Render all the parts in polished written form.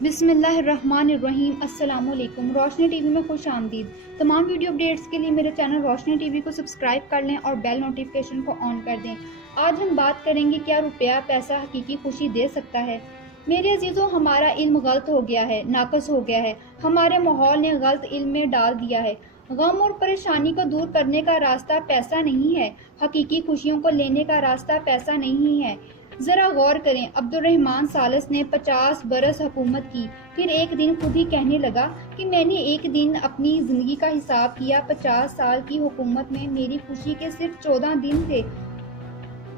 بسم اللہ الرحمن الرحیم۔ السلام علیکم۔ روشنی ٹی وی میں خوش آمدید۔ تمام ویڈیو اپڈیٹس کے لیے میرے چینل روشنی ٹی وی کو سبسکرائب کر لیں اور بیل نوٹیفیکیشن کو آن کر دیں۔ آج ہم بات کریں گے کیا روپیہ پیسہ حقیقی خوشی دے سکتا ہے۔ میرے عزیزوں، ہمارا علم غلط ہو گیا ہے، ناقص ہو گیا ہے۔ ہمارے ماحول نے غلط علم میں ڈال دیا ہے۔ غم اور پریشانی کو دور کرنے کا راستہ پیسہ نہیں ہے، حقیقی خوشیوں کو لینے کا راستہ پیسہ نہیں ہے۔ ذرا غور کریں، عبد الرحمن ثالث نے 50 برس حکومت کی، پھر ایک دن خود ہی کہنے لگا کہ میں نے ایک دن اپنی زندگی کا حساب کیا، 50 سال کی حکومت میں میری خوشی کے صرف 14 دن تھے۔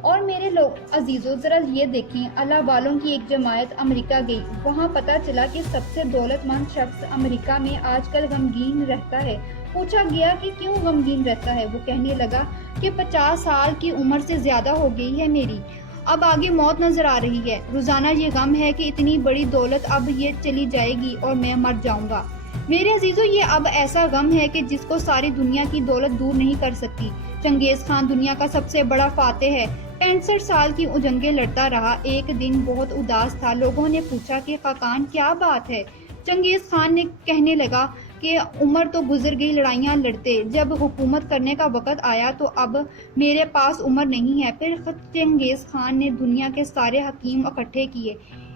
اور میرے عزیزوں، ذرا یہ دیکھیں، اللہ والوں کی ایک جماعت امریکہ گئی، وہاں پتہ چلا کہ سب سے دولت مند شخص امریکہ میں آج کل غمگین رہتا ہے۔ پوچھا گیا کہ کیوں غمگین رہتا ہے؟ وہ کہنے لگا کہ 50 سال کی عمر سے زیادہ ہو گئی ہے میری، اب آگے موت نظر آ رہی ہے، روزانہ یہ غم ہے کہ اتنی بڑی دولت اب یہ چلی جائے گی اور میں مر جاؤں گا۔ میرے عزیزوں، یہ اب ایسا غم ہے کہ جس کو ساری دنیا کی دولت دور نہیں کر سکتی۔ چنگیز خان دنیا کا سب سے بڑا فاتح ہے، 65 سال کی جنگیں لڑتا رہا، ایک دن بہت اداس تھا، لوگوں نے پوچھا کہ خاقان کیا بات ہے؟ چنگیز خان نے کہنے لگا کہ عمر تو گزر گئی لڑائیاں لڑتے، جب حکومت کرنے کا وقت آیا تو اب میرے پاس عمر نہیں ہے۔ پھر چنگیز خان نے دنیا کے سارے حکیم اکٹھے کیے،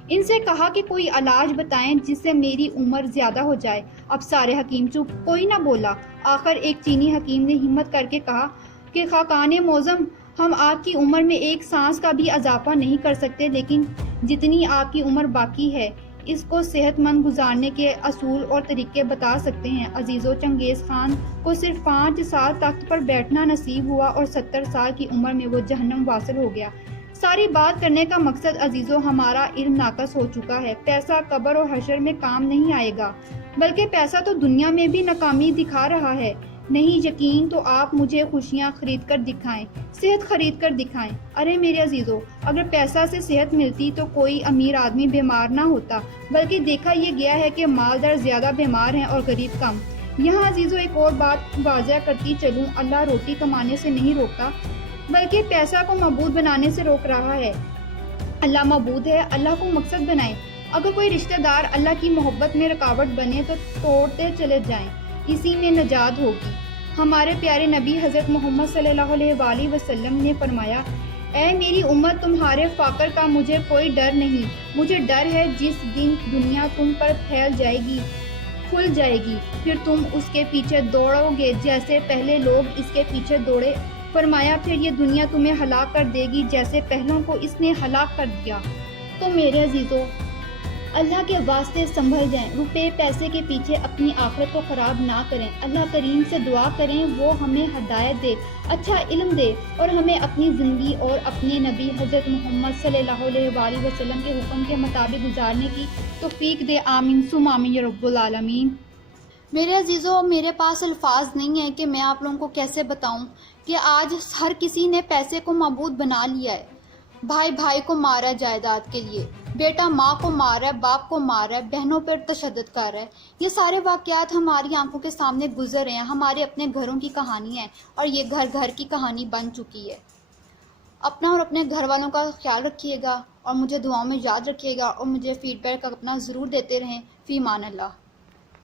ان سے کہا کہ کوئی علاج بتائیں جس سے میری عمر زیادہ ہو جائے۔ اب سارے حکیم چپ، کوئی نہ بولا۔ آخر ایک چینی حکیم نے ہمت کر کے کہا کہ خاقان معظم، ہم آپ کی عمر میں ایک سانس کا بھی اضافہ نہیں کر سکتے، لیکن جتنی آپ کی عمر باقی ہے اس کو صحت مند گزارنے کے اصول اور طریقے بتا سکتے ہیں۔ عزیزوں، چنگیز خان کو صرف 5 سال تخت پر بیٹھنا نصیب ہوا اور 70 سال کی عمر میں وہ جہنم واصل ہو گیا۔ ساری بات کرنے کا مقصد عزیزوں، ہمارا علم ناقص ہو چکا ہے۔ پیسہ قبر اور حشر میں کام نہیں آئے گا، بلکہ پیسہ تو دنیا میں بھی ناکامی دکھا رہا ہے۔ نہیں یقین تو آپ مجھے خوشیاں خرید کر دکھائیں، صحت خرید کر دکھائیں۔ ارے میرے عزیزوں، اگر پیسہ سے صحت ملتی تو کوئی امیر آدمی بیمار نہ ہوتا، بلکہ دیکھا یہ گیا ہے کہ مالدار زیادہ بیمار ہیں اور غریب کم۔ یہاں عزیزوں ایک اور بات واضح کرتی چلوں، اللہ روٹی کمانے سے نہیں روکتا، بلکہ پیسہ کو معبود بنانے سے روک رہا ہے۔ اللہ معبود ہے، اللہ کو مقصد بنائیں۔ اگر کوئی رشتہ دار اللہ کی محبت میں رکاوٹ بنے تو توڑتے چلے جائیں، اسی میں نجات ہوگی۔ ہمارے پیارے نبی حضرت محمد صلی اللہ علیہ وآلہ وسلم نے فرمایا، اے میری امت، تمہارے فقر کا مجھے کوئی ڈر نہیں، مجھے ڈر ہے جس دن دنیا تم پر پھیل جائے گی، کھل جائے گی، پھر تم اس کے پیچھے دوڑو گے جیسے پہلے لوگ اس کے پیچھے دوڑے۔ فرمایا پھر یہ دنیا تمہیں ہلاک کر دے گی جیسے پہلوں کو اس نے ہلاک کر دیا۔ تو میرے عزیزوں، اللہ کے واسطے سنبھل جائیں، روپے پیسے کے پیچھے اپنی آخرت کو خراب نہ کریں۔ اللہ کریم سے دعا کریں وہ ہمیں ہدایت دے، اچھا علم دے اور ہمیں اپنی زندگی اور اپنے نبی حضرت محمد صلی اللہ علیہ وآلہ وسلم کے حکم کے مطابق گزارنے کی توفیق دے۔ آمین ثم آمین یا رب العالمین۔ میرے عزیزوں، میرے پاس الفاظ نہیں ہیں کہ میں آپ لوگوں کو کیسے بتاؤں کہ آج ہر کسی نے پیسے کو معبود بنا لیا ہے۔ بھائی بھائی کو مار رہا ہے جائیداد کے لیے، بیٹا ماں کو مار رہا ہے، باپ کو مار رہا ہے، بہنوں پر تشدد کر رہا ہے۔ یہ سارے واقعات ہماری آنکھوں کے سامنے گزر رہے ہیں، ہمارے اپنے گھروں کی کہانی ہے اور یہ گھر گھر کی کہانی بن چکی ہے۔ اپنا اور اپنے گھر والوں کا خیال رکھیے گا اور مجھے دعاؤں میں یاد رکھیے گا اور مجھے فیڈ بیک اپنا ضرور دیتے رہیں۔ فی امان اللہ۔